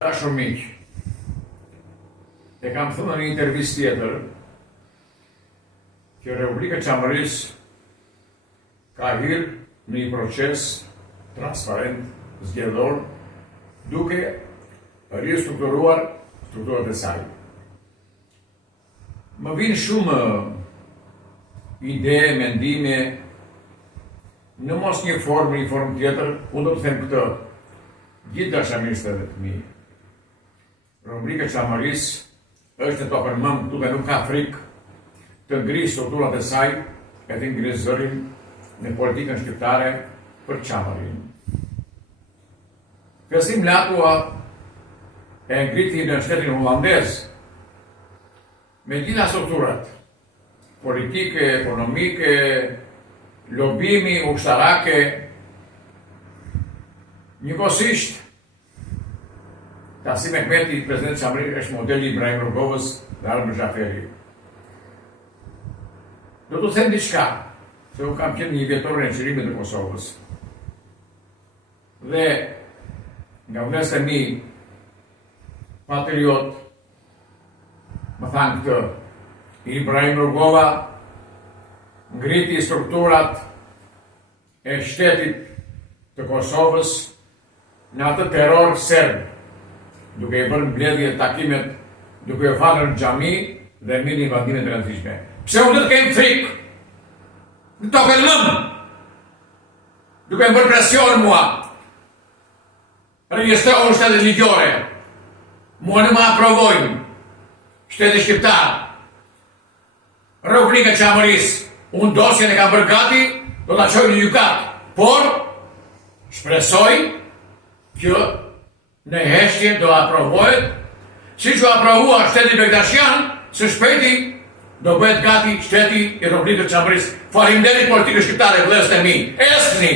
Ka shumë miq. E kam thënë në një intervistë tjetër që Republika e Çamërisë ka hyrë në një proces transparent, zgjedhor, duke ristrukturuar strukturat e saj. Më vinë shumë ide, mendime, në mos një formë tjetër, unë do të them këtë, gjithë dashamirësve të mi. Republika e Çamërisë është në tokën mëm këtu dhe nuk ka frikë të ngrisë strukturat e saj e të ngrisë zërin në politikën shqiptare për Çamërinë. Kësim Latua e ngriti në shtetin holandez me gjitha strukturat politike, ekonomike, lobimi, ushtarake, njëkohësisht Kasim Mehmeti, president Çamëri, është modeli Ibrahim Rrugovës dhe Albert Xhaferi. Do të them diçka, se unë kam qenë një vjetor në qëllimit të Kosovës. Dhe nga vëllezërit e mi, patriot, më thanë këtë, Ibrahim Rrugova ngriti strukturat e shtetit të Kosovës në atë terror serb, duke e bërë mbledhje takimet, duke e falur në xhami dhe mini invadimet e rëndësishme. Pse unë të kem frikë? Në tokën lëmë, duke e bërë presion mua, regjistrojnë shtetet ligjore, mua në më aprovojnë shtetet shqiptar, Republika e Çamërisë, unë dosjen e kam bërë gati, do ta çoj në gjykat, por shpresoj që në heshtje do aprovohet, si që aprovua shteti Bektashian, së shpejti do bëhet gati shteti i Republikës së Çamërisë. Faleminderit politikës shqiptare, vëllezërit e mi. Esni!